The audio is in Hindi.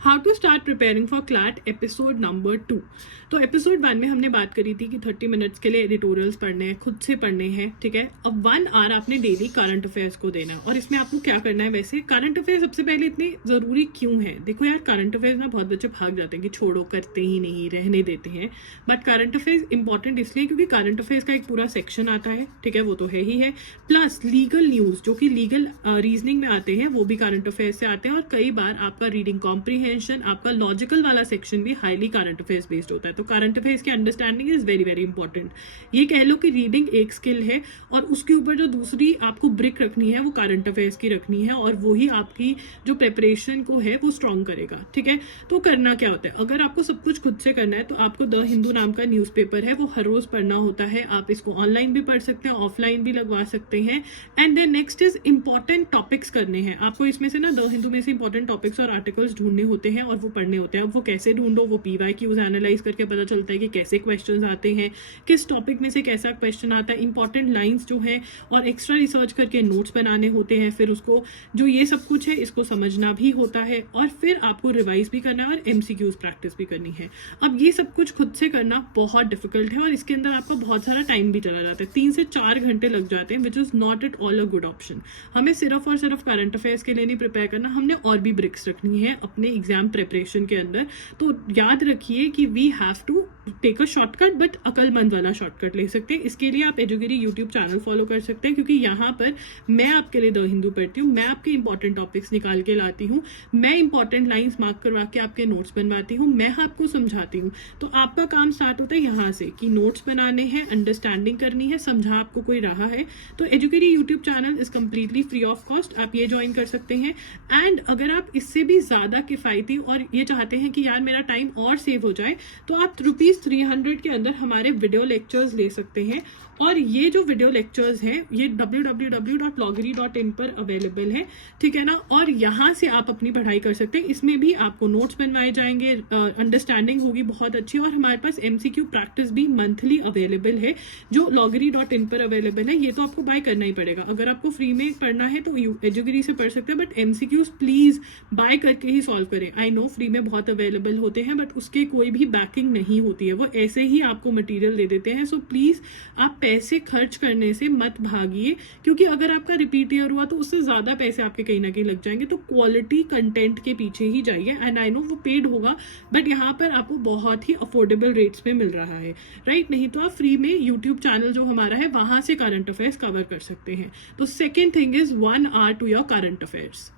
How to start preparing for CLAT episode number 2। तो एपिसोड 1 में हमने बात करी थी कि 30 मिनट्स के लिए एडिटोरियल्स पढ़ने हैं, खुद से पढ़ने हैं, ठीक है। अब 1 आवर आपने डेली करंट अफेयर्स को देना है और इसमें आपको क्या करना है। वैसे करंट अफेयर्स सबसे पहले इतने ज़रूरी क्यों है? देखो यार, करंट अफेयर्स में बहुत बच्चे भाग जाते हैं कि छोड़ो, करते ही नहीं, रहने देते हैं। बट करंट अफेयर्स इंपॉर्टेंट इसलिए क्योंकि करंट अफेयर्स का एक पूरा सेक्शन आता है, ठीक है, वो तो है ही है। प्लस लीगल न्यूज़ जो कि लीगल रीजनिंग में आते हैं वो भी करंट अफेयर्स से आते हैं। और कई बार आपका रीडिंग कॉम्प्रीहेंशन, आपका लॉजिकल वाला सेक्शन भी हाईली करंट अफेयर्स बेस्ड होता है। तो करंट अफेयर्स की understanding is very very important. ये कह लो कि रीडिंग एक स्किल है और उसके ऊपर जो दूसरी आपको ब्रिक रखनी है वो करंट अफेयर्स की रखनी है, और वही आपकी जो प्रिपरेशन को है वो स्ट्रॉन्ग करेगा, ठीक है। तो करना क्या होता है, अगर आपको सब कुछ खुद से करना है तो आपको द हिंदू नाम का न्यूज़पेपर है वो हर रोज पढ़ना होता है। आप इसको ऑनलाइन भी पढ़ सकते हैं, ऑफलाइन भी लगवा सकते हैं। And then next is important topics करने हैं आपको। इसमें से ना द हिंदू में से इंपॉर्टेंट टॉपिक्स और आर्टिकल्स ढूंढने होते हैं और वो पढ़ने होते हैं। अब वो कैसे ढूंढो, वो PYQs एनालाइज करके पता चलता है कि कैसे क्वेश्चंस आते हैं, किस टॉपिक में से कैसा क्वेश्चन आता है, इंपॉर्टेंट लाइंस जो है, और एक्स्ट्रा रिसर्च करके नोट्स बनाने होते हैं। फिर उसको जो ये सब कुछ है इसको समझना भी होता है और फिर आपको रिवाइज भी करना है और MCQs प्रैक्टिस भी करनी है। अब ये सब कुछ खुद से करना बहुत डिफिकल्ट है और इसके अंदर आपका बहुत सारा टाइम भी चला जाता है। 3 से 4 घंटे लग जाते हैं, which is not at all a good option. हमें सिर्फ और सिर्फ करंट अफेयर्स के लिए नहीं प्रिपेयर करना, हमने और भी ब्रिक्स रखनी है अपने एग्जाम प्रिपरेशन के अंदर। तो याद रखिए कि we have to take a shortcut, but अकलमंद वाला शॉर्टकट ले सकते हैं। इसके लिए आप एजुगिरी यूट्यूब चैनल फॉलो कर सकते हैं, क्योंकि यहाँ पर मैं आपके लिए द हिंदू पढ़ती हूँ, मैं आपके इंपॉर्टेंट टॉपिक्स निकाल के लाती हूँ, मैं इंपॉर्टेंट लाइंस मार्क करवा के आपके नोट्स बनवाती हूँ, मैं आपको समझाती हूँ। तो आपका काम स्टार्ट होता है यहाँ से कि नोट्स बनाने हैं, अंडरस्टैंडिंग करनी है, समझा आपको कोई रहा है तो एजुगिरी YouTube channel is completely free of cost, आप ये ज्वाइन कर सकते हैं। एंड अगर आप इससे भी ज़्यादा किफ़ायती और ये चाहते हैं कि यार मेरा टाइम और सेव हो जाए, तो आप ₹300 के अंदर हमारे वीडियो लेक्चर्स ले सकते हैं। और ये जो वीडियो लेक्चर्स हैं ये www.loggery.in पर अवेलेबल है, ठीक है ना। और यहाँ से आप अपनी पढ़ाई कर सकते हैं। इसमें भी आपको नोट्स बनवाए जाएंगे, अंडरस्टैंडिंग होगी बहुत अच्छी, और हमारे पास MCQ प्रैक्टिस भी मंथली अवेलेबल है जो loggery.in पर अवेलेबल है। ये तो आपको बाय करना ही पड़ेगा। अगर आपको फ्री में पढ़ना है तो एजुगिरी से पढ़ सकते हैं, बट MCQs प्लीज बाय करके ही सॉल्व करें। आई नो फ्री में बहुत अवेलेबल होते हैं, बट उसके कोई भी बैकिंग नहीं होती है, वो ऐसे ही आपको मटेरियल दे देते हैं। सो प्लीज आप पैसे खर्च करने से मत भागिए, क्योंकि अगर आपका रिपीट ईयर हुआ तो उससे ज्यादा पैसे आपके कहीं ना कहीं लग जाएंगे। तो क्वालिटी कंटेंट के पीछे ही जाइए। एंड आई नो वो पेड होगा, बट यहाँ पर आपको बहुत ही अफोर्डेबल रेट्स में मिल रहा है, राइट। नहीं तो आप फ्री में यूट्यूब चैनल जो हमारा है वहां से करंट अफेयर्स कवर कर सकते हैं। तो second thing is 1 hour to your current affairs.